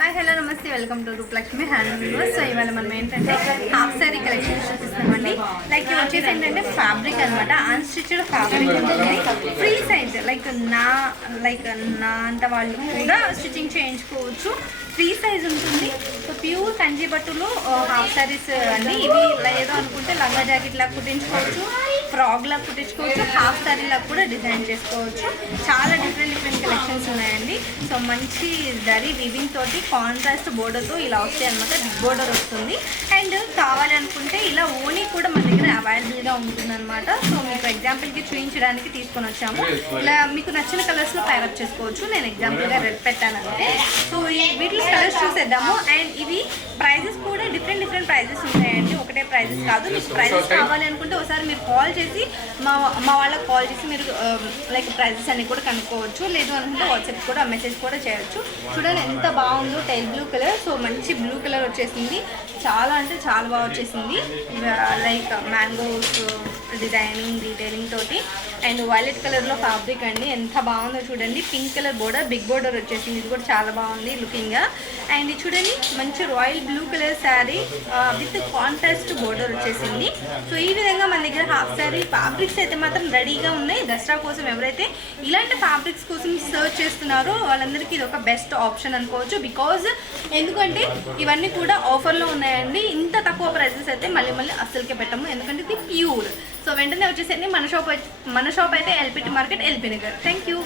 Hi hello నమస్తే. Welcome to Roopalakshmi hand so ఇవాళ మనం ఏంటంటే హాఫ్ శారీ కలెక్షన్ చూపిస్తామండి. లైక్ ఇవి వచ్చేసి ఏంటంటే ఫ్యాబ్రిక్ అనమాట అన్స్టిచ్డ్ ఫ్యాబ్రిక్ ఉంటుంది. ఫ్రీ సైజ్ లైక్ నా లైక్ నా అంత వాళ్ళు కూడా స్టిచ్చింగ్ చేయించుకోవచ్చు. ఫ్రీ సైజ్ ఉంటుంది. సో ప్యూర్ కంచి బట్టులు హాఫ్ శారీస్ అండి. ఇవి లేదు అనుకుంటే లంగా జాకెట్ లాగా కుట్టించుకోవచ్చు. ఫ్రాగ్ లాగా కుట్టించుకోవచ్చు. హాఫ్ శారీ లాగా కూడా డిజైన్ చేసుకోవచ్చు. చాలా డిఫరెంట్ డిఫరెంట్ ఆప్షన్స్ ఉన్నాయండి. సో మంచి దరి వివింగ్ తోటి కాంట్రాస్ట్ బోర్డర్తో ఇలా వస్తాయి అనమాట బిగ్ బోర్డర్ వస్తుంది. అండ్ కావాలి అనుకుంటే ఇలా ఓనీ కూడా మన దగ్గర అవైలబుల్గా ఉంటుంది అనమాట సో మీకు ఎగ్జాంపుల్కి చూపించడానికి తీసుకొని వచ్చాము. ఇలా మీకు నచ్చిన కలర్స్లో ప్యారప్ చేసుకోవచ్చు. నేను ఎగ్జాంపుల్గా రెడ్ పెట్టానంటే సో వీటిలో కలర్స్ చూసేద్దాము. అండ్ ఇవి ప్రైజెస్ కూడా డిఫరెంట్ డిఫరెంట్ ప్రైజెస్ ఉంటాయండి. ఒకటే ప్రైజెస్ కాదు. మీకు ప్రైజెస్ కావాలి అనుకుంటే ఒకసారి మీరు కాల్ చేసి మా మా వాళ్ళకి కాల్ చేసి మీరు లైక్ ప్రైజెస్ అన్ని కూడా కనుక్కోవచ్చు. లేదు అనుకుంటే వాట్సాప్ కూడా మెసేజ్ కూడా చేయొచ్చు. చూడండి ఎంత బాగుందో టైల్ బ్లూ కలర్. సో మంచి బ్లూ కలర్ వచ్చేసింది. చాలా అంటే చాలా బాగా వచ్చేసింది. లైక్ మ్యాంగోస్ డిజైనింగ్ డీటెయిలింగ్ తోటి. అండ్ వైలెట్ కలర్లో ఫ్యాబ్రిక్ అండి. ఎంత బాగుందో చూడండి. Pink colour border big border వచ్చేసింది. ఇది కూడా చాలా బాగుంది లుకింగ్గా అండ్ చూడండి మంచి royal blue colour saree with contrast border వచ్చేసింది. సో ఈ విధంగా మన దగ్గర హాఫ్ శారీ ఫ్యాబ్రిక్స్ అయితే మాత్రం రెడీగా ఉన్నాయి. దసరా కోసం ఎవరైతే ఇలాంటి ఫ్యాబ్రిక్స్ కోసం సర్చ్ చేస్తున్నారో వాళ్ళందరికీ ఇది ఒక బెస్ట్ ఆప్షన్ అనుకోవచ్చు. బికాజ్ ఎందుకంటే ఇవన్నీ కూడా ఆఫర్లో ఉన్నాయండి. ఇంత తక్కువ ప్రైజెస్ అయితే మళ్ళీ మళ్ళీ అస్సలకే పెట్టము. ఎందుకంటే ఇది ప్యూర్ సో వెంటనే వచ్చేసరికి మన షాప్ మన షాప్ అయితే LPT market LP Nagar thank you